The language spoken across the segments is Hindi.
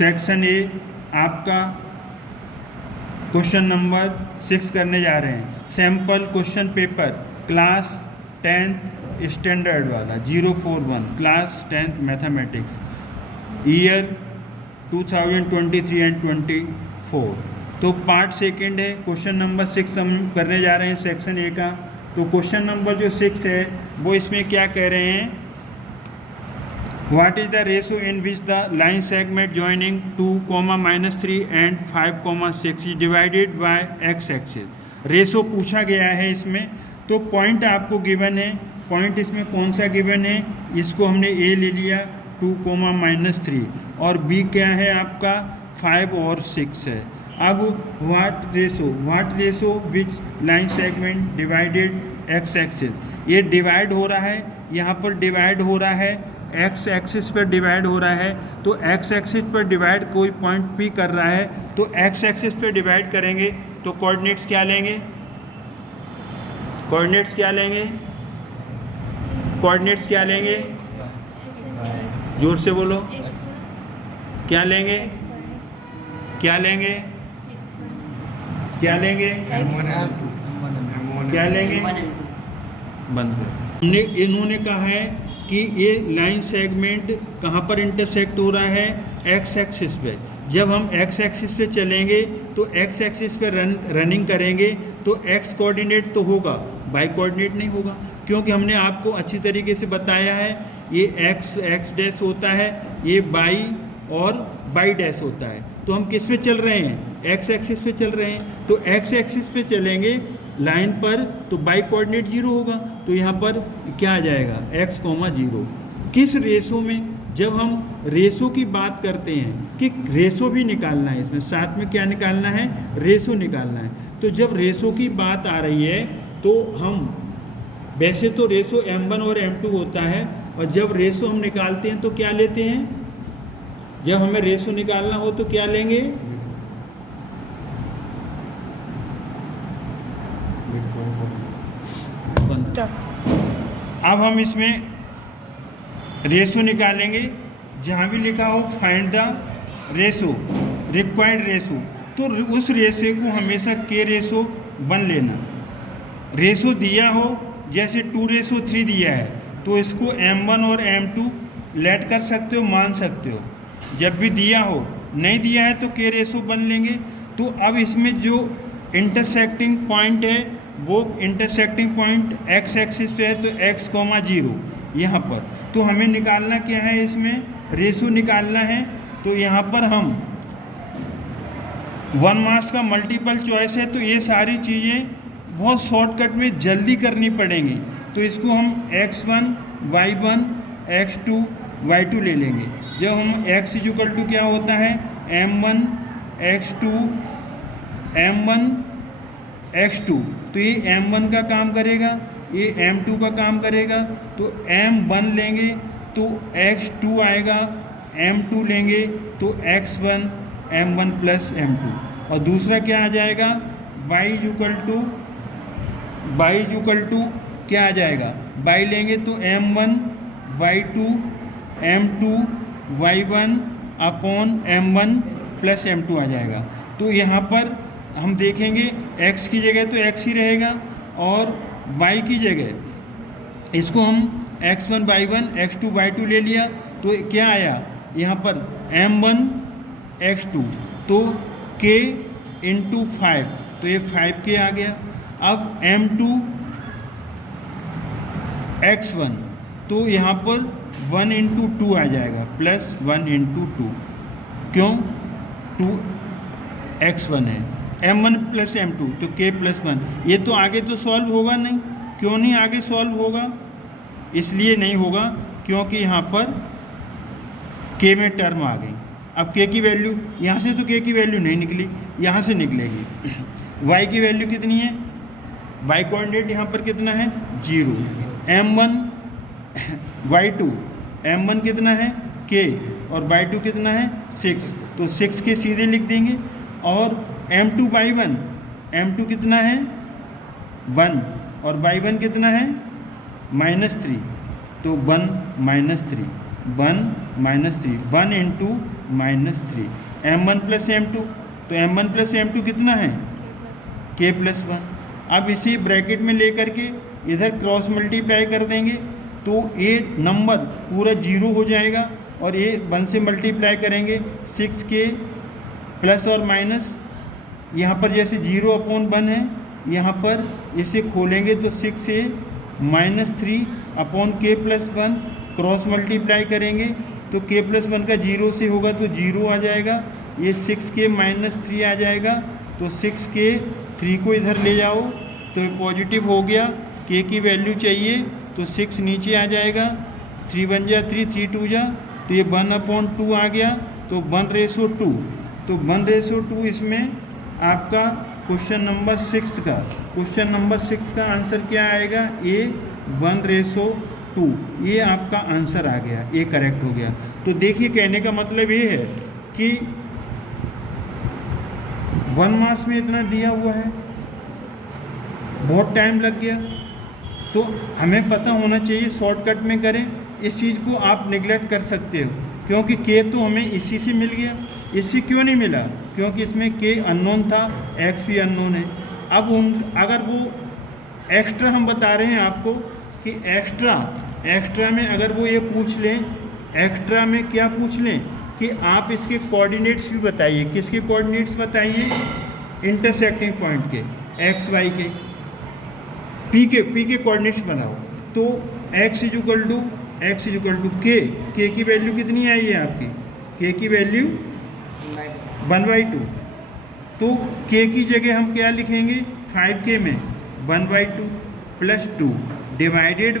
सेक्शन ए आपका क्वेश्चन नंबर 6 करने जा रहे हैं। Sample question paper class 10th standard वाला 041 class 10th mathematics year 2023 and 24। तो पार्ट सेकंड है, क्वेश्चन नंबर 6 हम करने जा रहे हैं सेक्शन ए का। तो क्वेश्चन नंबर जो 6 है वो इसमें क्या कह रहे हैं, what is the ratio in which the line segment joining 2, -3 and 5, 6 divided by x axis. Ratio पूछा गया है इसमें। तो पॉइंट आपको गिवन है, पॉइंट इसमें कौन सा गिवन है, इसको हमने ए ले लिया 2, -3 और बी क्या है आपका 5 और 6 है। अब what ratio which line segment divided x axis, ये डिवाइड हो रहा है, यहाँ पर डिवाइड हो रहा है, एक्स एक्सिस पर डिवाइड हो रहा है। तो एक्स एक्सिस पर डिवाइड कोई पॉइंट पी कर रहा है, तो एक्स एक्सिस पर डिवाइड करेंगे तो कोऑर्डिनेट्स क्या लेंगे, कोऑर्डिनेट्स क्या लेंगे, कोऑर्डिनेट्स क्या लेंगे, जोर से बोलो, क्या लेंगे, क्या लेंगे, क्या लेंगे, क्या लेंगे, बंद कर। इन्होंने कहा है कि ये लाइन सेगमेंट कहाँ पर इंटरसेक्ट हो रहा है, एक्स एक्सिस पे। जब हम एक्स एक्सिस पे चलेंगे तो एक्स एक्सिस पे रनिंग करेंगे तो एक्स कोऑर्डिनेट तो होगा, वाई कोऑर्डिनेट नहीं होगा, क्योंकि हमने आपको अच्छी तरीके से बताया है ये एक्स डैश होता है, ये वाई और वाई डैश होता है। तो हम किस पे चल रहे हैं, एक्स एक्सिस पे चल रहे हैं। तो एक्स एक्सिस पे चलेंगे लाइन पर तो बाई कोऑर्डिनेट 0 होगा, तो यहाँ पर क्या आ जाएगा x, 0। किस रेशो में, जब हम रेशो की बात करते हैं कि रेशो भी निकालना है, इसमें साथ में क्या निकालना है, रेशो निकालना है। तो जब रेशो की बात आ रही है तो हम वैसे तो रेशो m1 और m2 होता है, और जब रेशो हम निकालते हैं तो क्या लेते हैं, जब हमें रेशो निकालना हो तो क्या लेंगे, अब हम इसमें रेशो निकालेंगे, जहाँ भी लिखा हो find the ratio, required ratio, तो उस रेशो को हमेशा के रेशो 1 लेना। रेशो दिया हो जैसे 2:3 दिया है तो इसको m1 और m2 लेट कर सकते हो, मान सकते हो। जब भी दिया हो, नहीं दिया है तो के रेशो 1 लेंगे। तो अब इसमें जो इंटरसेक्टिंग पॉइंट है वो इंटरसेक्टिंग पॉइंट एक्स एक्सिस पे है, तो x, 0 यहाँ पर। तो हमें निकालना क्या है, इसमें रेशो निकालना है। तो यहाँ पर हम 1 मार्क्स का मल्टीपल चॉइस है, तो ये सारी चीज़ें बहुत शॉर्टकट में जल्दी करनी पड़ेंगी। तो इसको हम x1, y1, x2, y2 ले लेंगे। जब हम x = क्या होता है, m1 x2 m1 x2, तो ये m1 का काम करेगा, ये m2 का काम करेगा। तो m1 लेंगे तो x2 आएगा, m2 लेंगे तो x1 m1 + m2, और दूसरा क्या आ जाएगा, y = क्या आ जाएगा, y लेंगे तो m1 y2 m2 y1 upon m1 + m2 आ जाएगा। तो यहाँ पर हम देखेंगे x की जगह तो x ही रहेगा, और y की जगह इसको हम x1 y1 x2 y2 ले लिया, तो क्या आया यहाँ पर m1 x2, तो k × 5, तो ये 5k आ गया। अब m2 x1, तो यहाँ पर 1 × 2 आ जाएगा, +1 × 2, क्यों 2x1 है, m1 + m2 तो k + 1। ये तो आगे तो सॉल्व होगा नहीं, क्यों नहीं आगे सॉल्व होगा, इसलिए नहीं होगा क्योंकि यहाँ पर k में टर्म आ गई। अब k की वैल्यू, यहाँ से तो k की वैल्यू नहीं निकली, यहाँ से निकलेगी। y की वैल्यू कितनी है, y कोऑर्डिनेट यहाँ पर कितना है, 0। m1 y2, m1 कितना है k और y2 कितना है 6, तो 6 के सीधे लिख देंगे। और m2 y1, m2 कितना है 1 और y1 कितना है -3, तो 1 - 3 1 - 3 1 × -3, m1 प्लस m2, तो m1 प्लस m2 कितना है k प्लस 1। अब इसी ब्रैकेट में लेकर के इधर क्रॉस मल्टीप्लाई कर देंगे तो ये नंबर पूरा 0 हो जाएगा और ये 1 से मल्टीप्लाई करेंगे 6k प्लस और माइनस, यहाँ पर जैसे 0/1 है, यहाँ पर इसे खोलेंगे तो 6a -3 upon k plus 1, cross multiply करेंगे तो k प्लस 1 का 0 से होगा तो 0 आ जाएगा, ये 6k -3 आ जाएगा, तो 6k 3 को इधर ले जाओ तो पॉजिटिव हो गया, k की वैल्यू चाहिए तो 6 नीचे आ जाएगा, 3 1 जा 3, 3 2 जा, तो ये 1/2 आ गया, तो 1:2, तो 1:2 इसमें आपका क्वेश्चन नंबर 6 का आंसर क्या आएगा, ए 1:2, ये आपका आंसर आ गया, ये करेक्ट हो गया। तो देखिए कहने का मतलब ये है कि 1 मार्क्स में इतना दिया हुआ है, बहुत टाइम लग गया, तो हमें पता होना चाहिए शॉर्टकट में करें। इस चीज़ को आप नेगलेक्ट कर सकते हो क्योंकि के तो हमें इसी से मिल गया, इससे क्यों नहीं मिला, क्योंकि इसमें के अननोन था, एक्स भी अननोन है। अब अगर वो एक्स्ट्रा हम बता रहे हैं आपको कि एक्स्ट्रा में अगर वो ये पूछ लें, एक्स्ट्रा में क्या पूछ लें कि आप इसके कोऑर्डिनेट्स भी बताइए, किसके कोऑर्डिनेट्स बताइए, इंटरसेक्टिंग पॉइंट के, एक्स वाई के, पी के कोऑर्डिनेट्स बनाओ, तो x इक्वल टू के की वैल्यू कितनी आई है आपकी, के की वैल्यू 1/2, तो k की जगह हम क्या लिखेंगे 5k में 1/2 प्लस 2 डिवाइडेड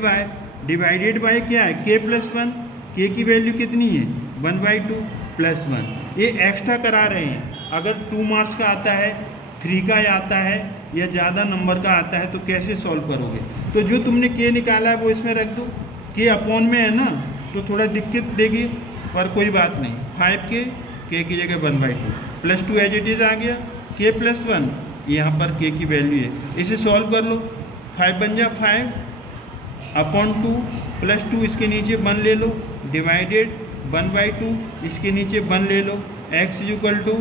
बाय क्या है k प्लस 1, k की वैल्यू कितनी है 1/2 प्लस 1। ये एक्स्ट्रा करा रहे हैं, अगर 2 मार्क्स का आता है, 3 का आता है या ज़्यादा नंबर का आता है तो कैसे सॉल्व करोगे। तो जो तुमने k निकाला है वो इसमें रख दो, k अपॉन में है ना तो थोड़ा दिक्कत देगी पर कोई बात नहीं, 5k k की जगह 1/2 प्लस 2 एज इट इज़ आ गया, k प्लस 1 यहाँ पर k की वैल्यू है, इसे सॉल्व कर लो, 5 बन जा 5 अपॉन 2 प्लस 2 इसके नीचे 1 ले लो, डिवाइडेड 1/2 इसके नीचे 1 ले लो, x इक्वल टू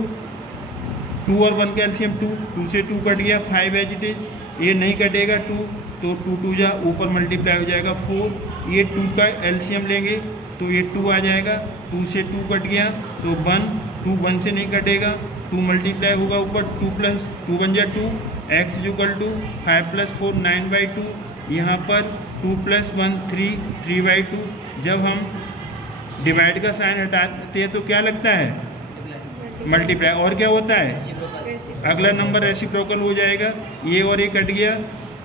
2 और 1 का एलसीएम 2 से 2 कट गया, 5 एज इट इज, ये नहीं कटेगा 2 तो 2 2 जा ऊपर मल्टीप्लाई हो जाएगा 4, ये 2 का एलसीएम लेंगे तो ये 2 आ जाएगा, 2 से 2 कट गया तो 1, 2 1 से नहीं कटेगा, 2 मल्टीप्लाई होगा ऊपर 2 प्लस 2 बन जा 2, एक्स इक्वल टू 5 प्लस 4 9/2, यहाँ पर 2 प्लस 1 3/2, जब हम डिवाइड का साइन हटाते हैं तो क्या लगता है मल्टीप्लाई, और क्या होता है अगला नंबर रेसिप्रोकल हो जाएगा, ये और ये कट गया,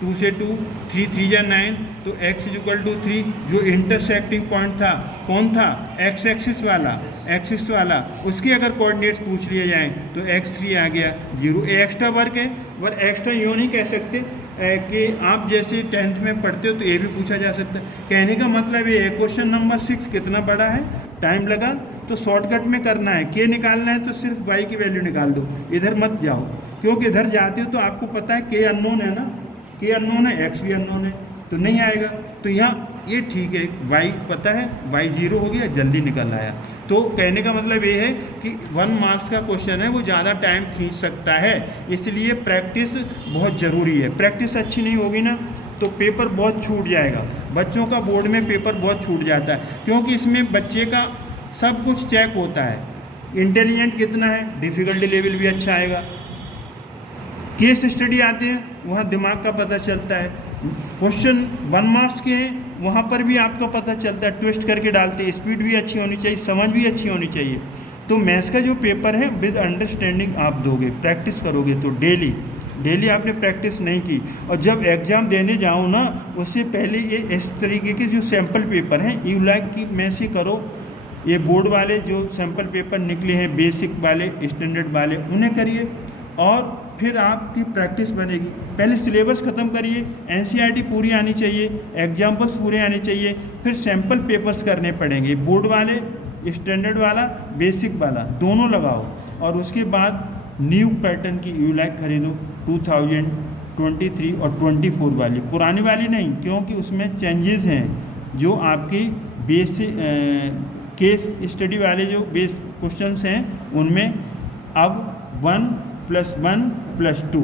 2 से 2 3 3 जा 9, तो x इक्वल टू 3, जो इंटरसेक्टिंग पॉइंट था कौन था x एक्सिस वाला, उसके अगर कोऑर्डिनेट्स पूछ लिए जाएं तो x3 आ गया 0। ये एक्स्ट्रा वर्क है, पर एक्स्ट्रा यूँ नहीं कह सकते कि आप जैसे 10th में पढ़ते हो तो ये भी पूछा जा सकता है। कहने का मतलब ये है क्वेश्चन नंबर 6 कितना बड़ा है, टाइम लगा तो शॉर्टकट में करना है, के निकालना है तो सिर्फ y की वैल्यू निकाल दो, इधर मत जाओ, क्योंकि इधर जाते हो तो आपको पता है के अननोन है ना, के अननोन है, x भी अननोन है तो नहीं आएगा, तो यहाँ ये ठीक है, y पता है, y 0 हो गया, जल्दी निकल आया। तो कहने का मतलब ये है कि 1 मार्क्स का क्वेश्चन है वो ज़्यादा टाइम खींच सकता है, इसलिए प्रैक्टिस बहुत ज़रूरी है। प्रैक्टिस अच्छी नहीं होगी ना तो पेपर बहुत छूट जाएगा, बच्चों का बोर्ड में पेपर बहुत छूट जाता है, क्योंकि इसमें बच्चे का सब कुछ चेक होता है, इंटेलिजेंट कितना है, डिफ़िकल्टी लेवल भी अच्छा आएगा, केस स्टडी आते हैं वहाँ दिमाग का पता चलता है, क्वेश्चन 1 मार्क्स के हैं वहाँ पर भी आपका पता चलता है, ट्विस्ट करके डालते हैं, स्पीड भी अच्छी होनी चाहिए, समझ भी अच्छी होनी चाहिए। तो मैथ्स का जो पेपर है विद अंडरस्टैंडिंग आप दोगे, प्रैक्टिस करोगे तो डेली आपने प्रैक्टिस नहीं की, और जब एग्ज़ाम देने जाओ ना उससे पहले ये इस तरीके के जो सैम्पल पेपर हैं यूलैक की में से करो, ये बोर्ड वाले जो सैम्पल पेपर निकले हैं बेसिक वाले स्टैंडर्ड वाले उन्हें करिए, और फिर आपकी प्रैक्टिस बनेगी। पहले सिलेबस ख़त्म करिए, एनसीईआरटी पूरी आनी चाहिए, एग्जाम्पल्स पूरे आने चाहिए, फिर सैम्पल पेपर्स करने पड़ेंगे, बोर्ड वाले स्टैंडर्ड वाला बेसिक वाला दोनों लगाओ, और उसके बाद न्यू पैटर्न की यूलैक खरीदो 2023 और 24 वाली, पुरानी वाली नहीं, क्योंकि उसमें चेंजेस हैं जो आपकी बेसिक केस स्टडी वाले जो बेस क्वेश्चंस हैं उनमें अब 1 + 1 + 2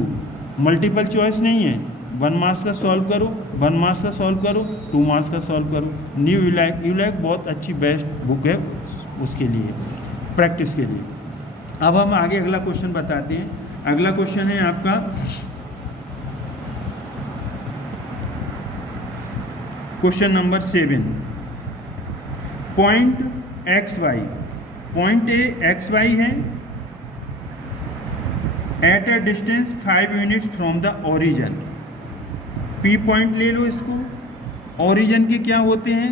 मल्टीपल चॉइस नहीं है। 1 मार्क्स का सॉल्व करो, 1 मार्क्स का सॉल्व करो, 2 मार्क्स का सॉल्व करो। न्यू यूलैक बहुत अच्छी बेस्ट बुक है उसके लिए, प्रैक्टिस के लिए। अब हम आगे अगला क्वेश्चन बताते हैं। अगला क्वेश्चन है आपका question number 7। Point XY, point XY है at a distance 5 units from the origin. P point ले लो इसको। ओरिजिन के क्या होते हैं?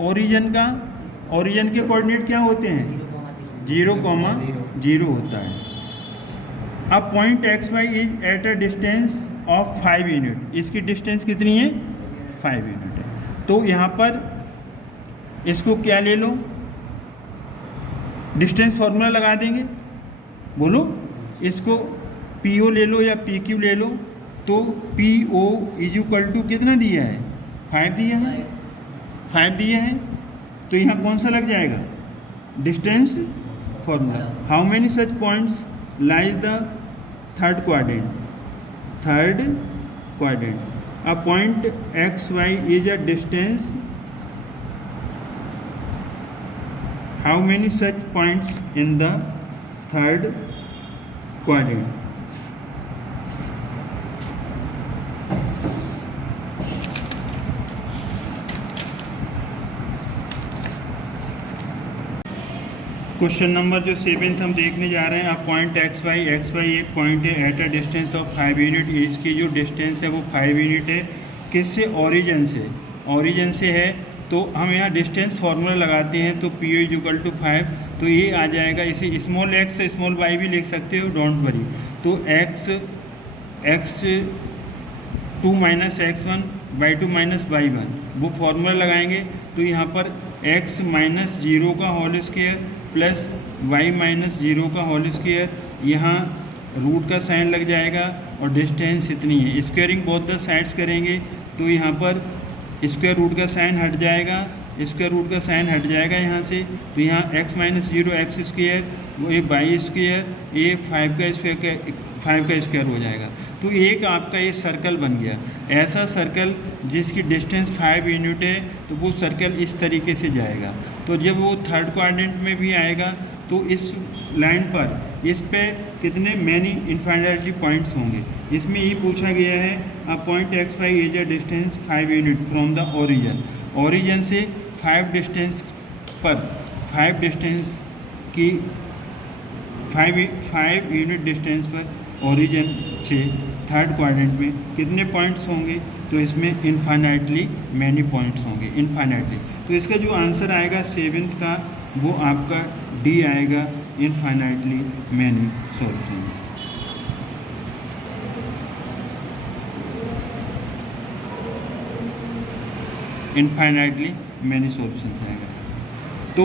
ओरिजिन के कोऑर्डिनेट क्या होते हैं? 0,0 होता है। अब point XY is at a distance of 5 unit. इसकी डिस्टेंस कितनी है? 5 यूनिट है। तो यहाँ पर इसको क्या ले लो, डिस्टेंस फार्मूला लगा देंगे। बोलो, इसको PO ले लो या PQ ले लो। तो PO = कितना दिया है? 5 दिया है, 5 दिया है। तो यहाँ कौन सा लग जाएगा? Distance formula. How many such points lies the third quadrant. A point XY is a distance. How many such points in the third quadrant? Question number जो 7th हम देखने जा रहे हैं। अब पॉइंट XY एक पॉइंट है at a distance of 5 unit. इसकी जो डिस्टेंस है वो 5 यूनिट है। किससे? ओरिजिन से। ओरिजिन से है तो हम यहाँ डिस्टेंस फार्मूला लगाते हैं। तो PO = 5, तो ये आ जाएगा। इसे स्मॉल x से स्मॉल y भी लिख सकते हो, डोंट वरी। तो x2 - x1/2 - y1 वो फार्मूला लगाएंगे। तो यहाँ पर x - 0 का होल स्क्वायर प्लस y - 0 का होल स्क्वायर, यहाँ रूट का साइन लग जाएगा और डिस्टेंस इतनी है। स्क्वायरिंग बोथ द साइड्स करेंगे तो यहाँ पर स्क्वायर रूट का साइन हट जाएगा, स्क्वायर रूट का साइन हट जाएगा यहाँ से। तो यहाँ x - 0 x², ये y², ये 5 का स्क्वायर हो जाएगा। तो एक आपका ये सर्कल बन गया। ऐसा सर्कल जिसकी डिस्टेंस 5 यूनिट है तो वो सर्कल इस तरीके से जाएगा। तो जब वो थर्ड क्वाड्रेंट में भी आएगा तो इस लाइन पर इस पे कितने मैनी इनफाइनाइटली पॉइंट्स होंगे। इसमें ये पूछा गया है a point XY is a distance 5 unit from the origin. Origin से 5 डिस्टेंस पर 5 डिस्टेंस की 5 यूनिट डिस्टेंस पर ओरिजिन से थर्ड क्वाड्रेंट में कितने पॉइंट्स होंगे? तो इसमें इनफाइनाइटली मैनी पॉइंट्स होंगे, इनफाइनाइटली। तो इसका जो आंसर आएगा 7th का वो आपका D आएगा, infinitely many solution. Infinitely many solutions आएगा। तो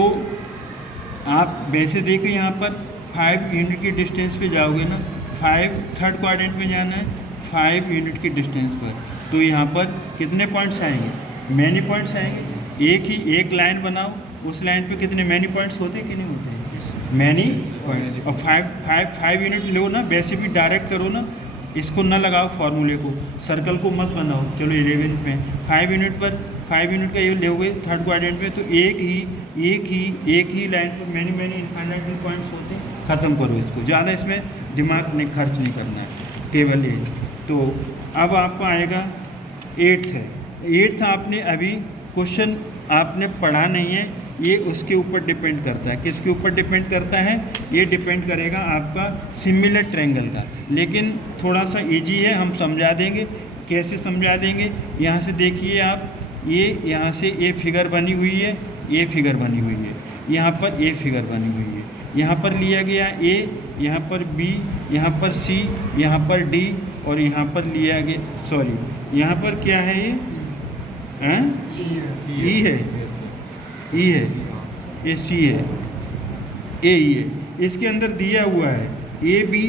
आप वैसे देखिए यहाँ पर 5 यूनिट की डिस्टेंस पे जाओगे ना, 5 थर्ड क्वाड्रेंट में जाना है 5 यूनिट की डिस्टेंस पर। तो यहाँ पर कितने पॉइंट्स आएंगे? मैनी पॉइंट्स आएंगे। एक लाइन बनाओ, उस लाइन पे कितने मैनी पॉइंट्स होते हैं कि नहीं होते? Many points. और 5 यूनिट लो ना, वैसे भी डायरेक्ट करो ना, इसको ना लगाओ फार्मूले को, सर्कल को मत बनाओ। चलो 11th में 5 यूनिट पर 5 यूनिट का ये लोगे थर्ड क्वाड्रेंट में, तो एक ही लाइन पर मैनी इनफाइनाइटली पॉइंट्स होते हैं। ख़त्म करो इसको, ज़्यादा इसमें दिमाग नहीं खर्च नहीं करना है, केवल ये। तो अब आपका आएगा 8th है। 8th आपने अभी क्वेश्चन आपने पढ़ा नहीं है, ये उसके ऊपर डिपेंड करता है। किसके ऊपर डिपेंड करता है? ये डिपेंड करेगा आपका सिमिलर ट्रायंगल का। लेकिन थोड़ा सा इजी है, हम समझा देंगे। कैसे समझा देंगे? यहाँ से देखिए आप, ये यहाँ से ए फिगर बनी हुई है, ये फिगर बनी हुई है, यहाँ पर ए फिगर बनी हुई है, यहाँ पर लिया गया ए, यहाँ पर बी, यहाँ पर सी, यहाँ पर डी और यहाँ पर लिया गया, सॉरी यहाँ पर क्या है ये? ई है, ई है, ये सी है, ए ई है। इसके अंदर दिया हुआ है ए बी,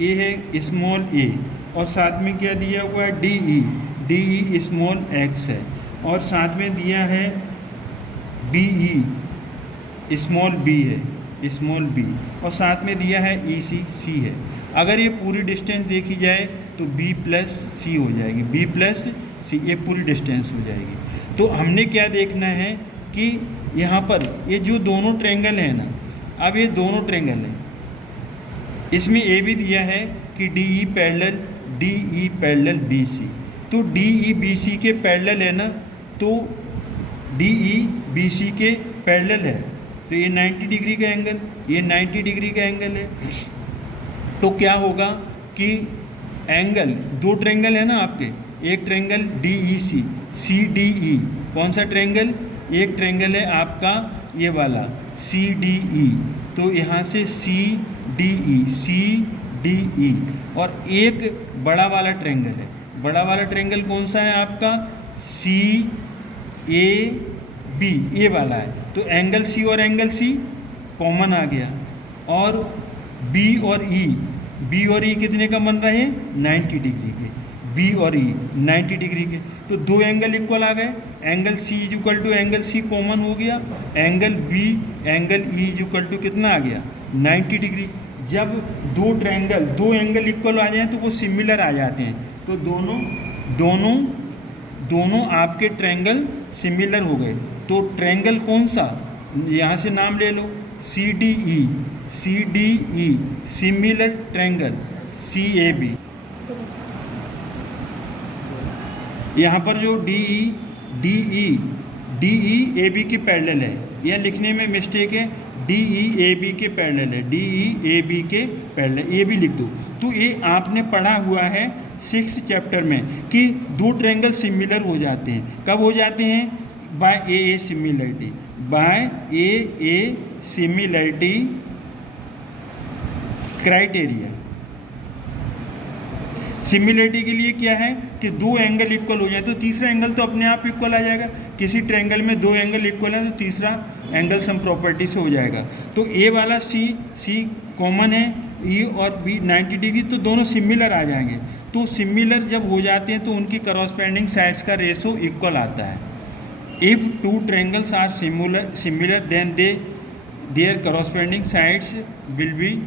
ए है स्मॉल ए, और साथ में क्या दिया हुआ है? डी ई स्मॉल एक्स है, और साथ में दिया है बी ई स्मॉल बी है, स्मॉल बी, और साथ में दिया है ई सी, सी है। अगर ये पूरी डिस्टेंस देखी जाए तो बी प्लस सी हो जाएगी, बी प्लस सी, ये पूरी डिस्टेंस हो जाएगी। तो हमने क्या देखना है कि यहाँ पर ये जो दोनों ट्रायंगल हैं ना, अब ये दोनों ट्रायंगल हैं, इसमें ए भी दिया है कि D E parallel B C, तो डी ई बी सी के पैरेलल है ना, तो डी ई बी सी के पैरेलल है, तो ये 90 डिग्री का एंगल, ये 90 डिग्री का एंगल है। तो क्या होगा कि एंगल, दो ट्रायंगल है ना आपके, एक ट्रायंगल डी ई सी, सी डी ई, कौन सा ट्रायंगल, एक ट्रायंगल है आपका ये वाला सी डी ई, तो यहाँ से सी डी ई, और एक बड़ा वाला ट्रायंगल है, बड़ा वाला ट्रायंगल कौन सा है आपका, सी ए बी, ये वाला है। तो एंगल सी और एंगल सी कॉमन आ गया, और बी और ई कितने का बन रहे हैं, 90 डिग्री के, बी और ई 90 डिग्री के, तो दो एंगल इक्वल आ गए। Angle C is equal to angle C common हो गया, angle B angle E is equal to कितना आ गया, 90 डिग्री। जब दो एंगल इक्वल आ जाएं तो वो सिमिलर आ जाते हैं, तो दोनों आपके ट्रायंगल सिमिलर हो गए। तो ट्रायंगल कौन सा, यहाँ से नाम ले लो, C D E similar triangle C A B. यहाँ पर जो डी ई ए बी के पैरेलल है, यह लिखने में मिस्टेक है, डी ई ए बी के पैरेलल है, डी ई ए बी के पैरेलल, ये भी लिख दो। तो ये आपने पढ़ा हुआ है 6th चैप्टर में कि दो ट्रायंगल सिमिलर हो जाते हैं, कब हो जाते हैं, by A similarity, by A similarity criteria. Similarity के लिए क्या है कि दो एंगल इक्वल हो जाए, तो तीसरा एंगल तो अपने आप इक्वल आ जाएगा। किसी ट्रायंगल में दो एंगल इक्वल है तो तीसरा एंगल सम प्रॉपर्टी से हो जाएगा। तो ए वाला सी कॉमन है, ई और बी 90 डिग्री, तो दोनों सिमिलर आ जाएंगे। तो सिमिलर जब हो जाते हैं तो उनकी करॉस्पेंडिंग साइड्स का रेशो इक्वल आता है। If two triangles are similar then their corresponding sides will be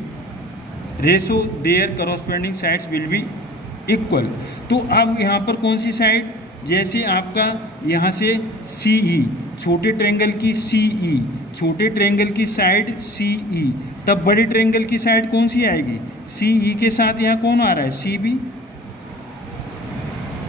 ratio, their corresponding sides will be equal. तो अब यहाँ पर कौन सी साइड, जैसे आपका यहाँ से सी ई, छोटे ट्रायंगल की सी ई, छोटे ट्रायंगल की साइड सी ई, तब बड़े ट्रायंगल की साइड कौन सी आएगी, सी ई के साथ यहाँ कौन आ रहा है, सी बी।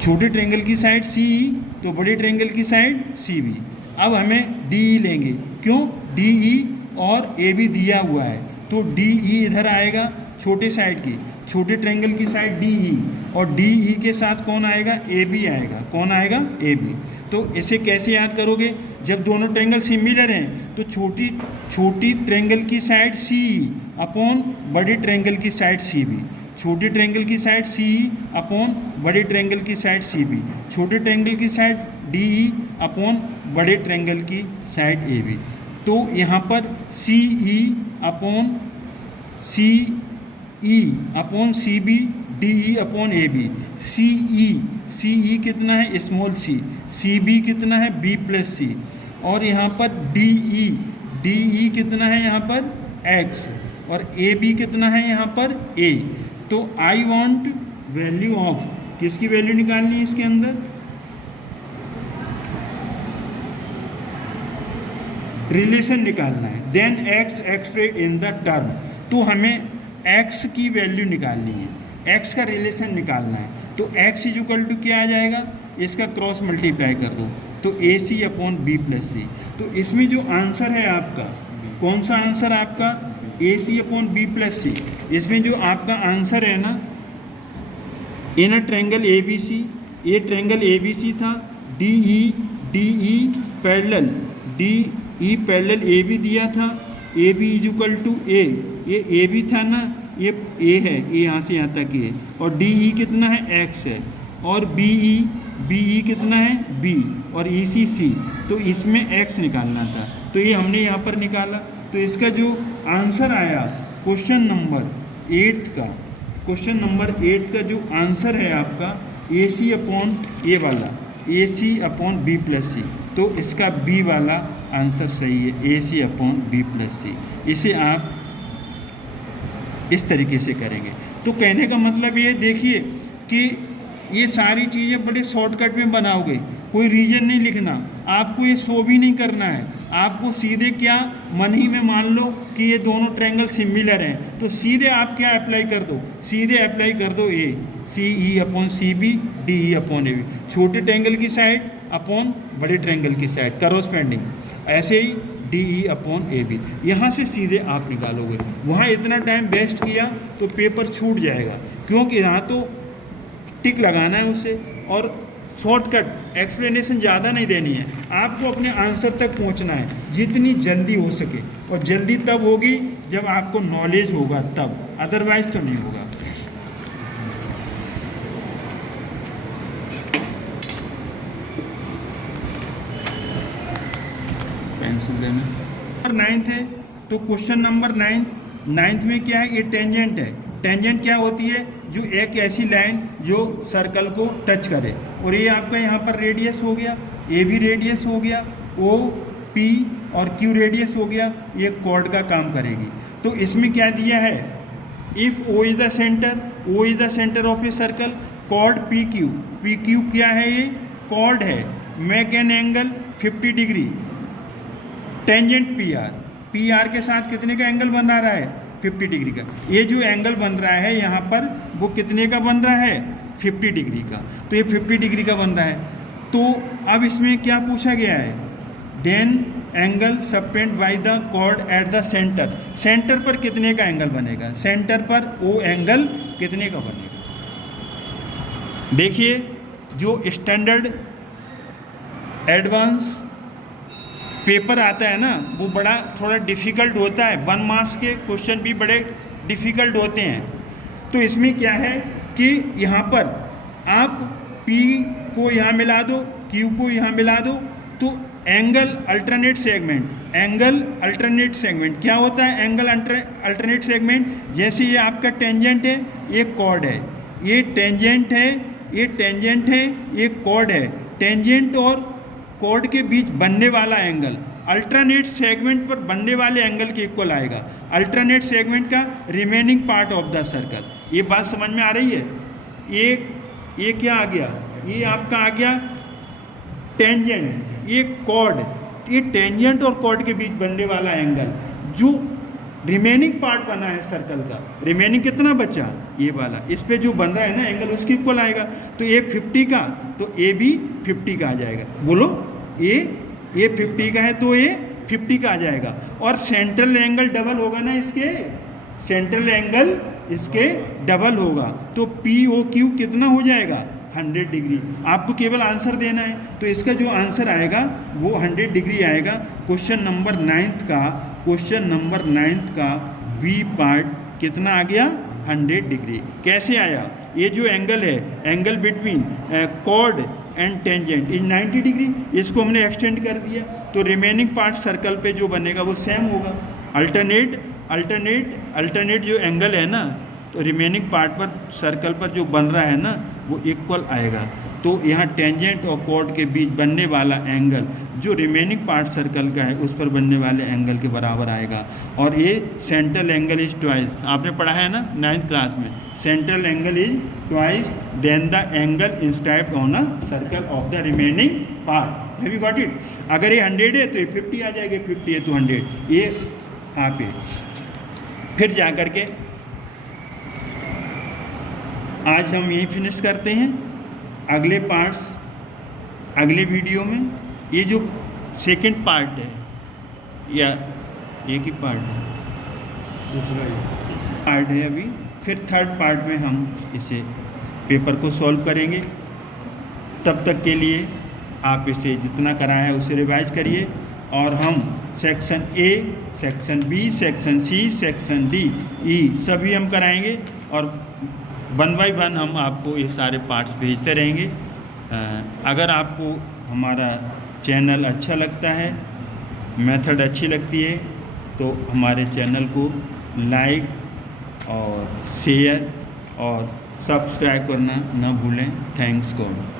छोटे ट्रायंगल की साइड सी ई, तो बड़े ट्रायंगल की साइड सी बी। अब हमें डी ई लेंगे, क्यों, डी ई और ए बी दिया हुआ है, तो डी ई इधर आएगा, छोटे साइड की, छोटे ट्रायंगल की साइड डी ई, और डी ई के साथ कौन आएगा, ए बी आएगा, कौन आएगा, ए बी। तो इसे कैसे याद करोगे, जब दोनों ट्रायंगल सिमिलर हैं तो छोटी ट्रायंगल की साइड सी ई अपॉन बड़े ट्रायंगल की साइड सी बी, छोटे ट्रायंगल की साइड सी ई अपॉन बड़े ट्रायंगल की साइड सी बी, छोटे ट्रायंगल की साइड डी ई अपॉन बड़े ट्रायंगल की साइड ए बी। तो यहाँ पर C E upon C B, D E upon A B, C E कितना है, स्मॉल सी बी कितना है, बी प्लस सी, और यहाँ पर डी ई कितना है यहाँ पर एक्स, और ए बी कितना है यहाँ पर ए। तो आई वांट वैल्यू ऑफ, किसकी वैल्यू निकालनी है इसके अंदर, रिलेशन निकालना है, then X express in the term. तो हमें एक्स की वैल्यू निकालनी है, एक्स का रिलेशन निकालना है। तो एक्स इज इक्वल टू क्या आ जाएगा, इसका क्रॉस मल्टीप्लाई कर दो, तो ए सी अपॉन बी प्लस सी। तो इसमें जो आंसर है आपका, कौन सा आंसर आपका, ए सी अपॉन बी प्लस सी। इसमें जो आपका आंसर है ना, इन अ ट्रायंगल ए बी सी, ये ट्रायंगल ए बी सी था, D E parallel, D E parallel A B दिया था, A B is equal to A, ये ए बी था ना, ये ए है, ये यहाँ से यहाँ तक ये, और डी ई कितना है, एक्स है, और बी ई कितना है, बी, और ई सी सी। तो इसमें एक्स निकालना था, तो ये हमने यहाँ पर निकाला। तो इसका जो आंसर आया क्वेश्चन नंबर 8 का जो आंसर है आपका ए सी अपॉन ए वाला, ए सी अपॉन बी प्लस सी, तो इसका बी वाला आंसर सही है, AC/B+C। इसे आप इस तरीके से करेंगे। तो कहने का मतलब ये देखिए कि ये सारी चीज़ें बड़े शॉर्टकट में बनाओगे, कोई रीजन नहीं लिखना, आपको ये शो भी नहीं करना है, आपको सीधे क्या मन ही में मान लो कि ये दोनों ट्रायंगल सिमिलर हैं, तो सीधे आप क्या अप्लाई कर दो, सीधे अप्लाई कर दो CE/CB DE/AB, छोटे ट्रायंगल की साइड अपॉन बड़े ट्रायंगल की साइड करोस्पेंडिंग, ऐसे ही DE/AB, यहाँ से सीधे आप निकालोगे। वहाँ इतना टाइम वेस्ट किया तो पेपर छूट जाएगा, क्योंकि यहाँ तो टिक लगाना है उसे, और शॉर्टकट एक्सप्लेनेशन ज़्यादा नहीं देनी है, आपको अपने आंसर तक पहुंचना है जितनी जल्दी हो सके, और जल्दी तब होगी जब आपको नॉलेज होगा तब, अदरवाइज तो नहीं होगा। पेंसिल लेना। 9th है, तो क्वेश्चन नंबर 9th में क्या है, ये टेंजेंट है। टेंजेंट क्या होती है, जो एक ऐसी लाइन जो सर्कल को टच करे, और ये आपका यहाँ पर रेडियस हो गया, ए भी रेडियस हो गया, ओ पी और क्यू रेडियस हो गया, ये कॉर्ड का काम करेगी। तो इसमें क्या दिया है, if O is the centre, O is the centre of a circle, chord P Q क्या है, ये कॉर्ड है, make an angle 50 degree, tangent P R के साथ कितने का एंगल बन रहा है, 50 डिग्री का। ये जो एंगल बन रहा है यहाँ पर, वो कितने का बन रहा है, 50 डिग्री का। तो ये 50 डिग्री का बन रहा है। तो अब इसमें क्या पूछा गया है, then angle subtended by the chord at the centre, centre पर कितने का एंगल बनेगा, सेंटर पर वो एंगल कितने का बनेगा। देखिए जो स्टैंडर्ड एडवांस पेपर आता है ना, वो बड़ा थोड़ा डिफ़िकल्ट होता है, 1 मार्क्स के क्वेश्चन भी बड़े डिफ़िकल्ट होते हैं। तो इसमें क्या है कि यहाँ पर आप P को यहाँ मिला दो, Q को यहाँ मिला दो, तो एंगल अल्टरनेट सेगमेंट क्या होता है, एंगल अल्टरनेट सेगमेंट। जैसे ये आपका टेंजेंट है, ये कॉर्ड है, ये टेंजेंट है, ये कॉर्ड है, टेंजेंट और कॉर्ड के बीच बनने वाला एंगल अल्टरनेट सेगमेंट पर बनने वाले एंगल के इक्वल आएगा, अल्टरनेट सेगमेंट का remaining part of the circle. ये बात समझ में आ रही है। ये क्या आ गया, ये आपका आ गया टेंजेंट, ये कॉर्ड, ये टेंजेंट और कॉर्ड के बीच बनने वाला एंगल, जो रिमेनिंग पार्ट बना है सर्कल का, रिमेनिंग कितना बचा, ये वाला, इस पे जो बन रहा है ना एंगल, उसके इक्वल आएगा। तो ये 50 का, तो ए भी 50 का आ जाएगा। बोलो, ये 50 का है तो ये 50 का आ जाएगा। और सेंट्रल एंगल डबल होगा ना इसके, सेंट्रल एंगल इसके डबल होगा, तो POQ कितना हो जाएगा, 100 डिग्री। आपको केवल आंसर देना है, तो इसका जो आंसर आएगा वो 100 डिग्री आएगा। क्वेश्चन नंबर 9th का बी पार्ट कितना आ गया, 100 डिग्री। कैसे आया, ये जो एंगल है, angle between chord and tangent is 90 degree, इसको हमने एक्सटेंड कर दिया, तो रिमेनिंग पार्ट सर्कल पे जो बनेगा वो सेम होगा। अल्टरनेट जो एंगल है ना, तो रिमेनिंग पार्ट पर सर्कल पर जो बन रहा है ना, वो इक्वल आएगा। तो यहाँ टेंजेंट और कॉर्ड के बीच बनने वाला एंगल जो रिमेनिंग पार्ट सर्कल का है उस पर बनने वाले एंगल के बराबर आएगा। और ये सेंट्रल एंगल इज ट्वाइस, आपने पढ़ा है ना 9th क्लास में, central angle is twice then the angle inscribed on a circle of the remaining part. Have you got it. अगर ये 100 है तो ये 50 आ जाएगा, 50 है तो 100, ये आप है। फिर जा कर के आज हम यही फिनिश करते हैं। अगले पार्ट्स अगले वीडियो में, ये जो सेकंड पार्ट है या एक ही पार्ट है, दूसरा पार्ट है अभी, फिर थर्ड पार्ट में हम इसे पेपर को सॉल्व करेंगे। तब तक के लिए आप इसे जितना कराया है उसे रिवाइज करिए, और हम section A, section B, section C, section D, E सभी हम कराएंगे, और 1 बाय 1 हम आपको ये सारे पार्ट्स भेजते रहेंगे। अगर आपको हमारा चैनल अच्छा लगता है, मेथड अच्छी लगती है, तो हमारे चैनल को लाइक और शेयर और सब्सक्राइब करना न भूलें। Thanks God.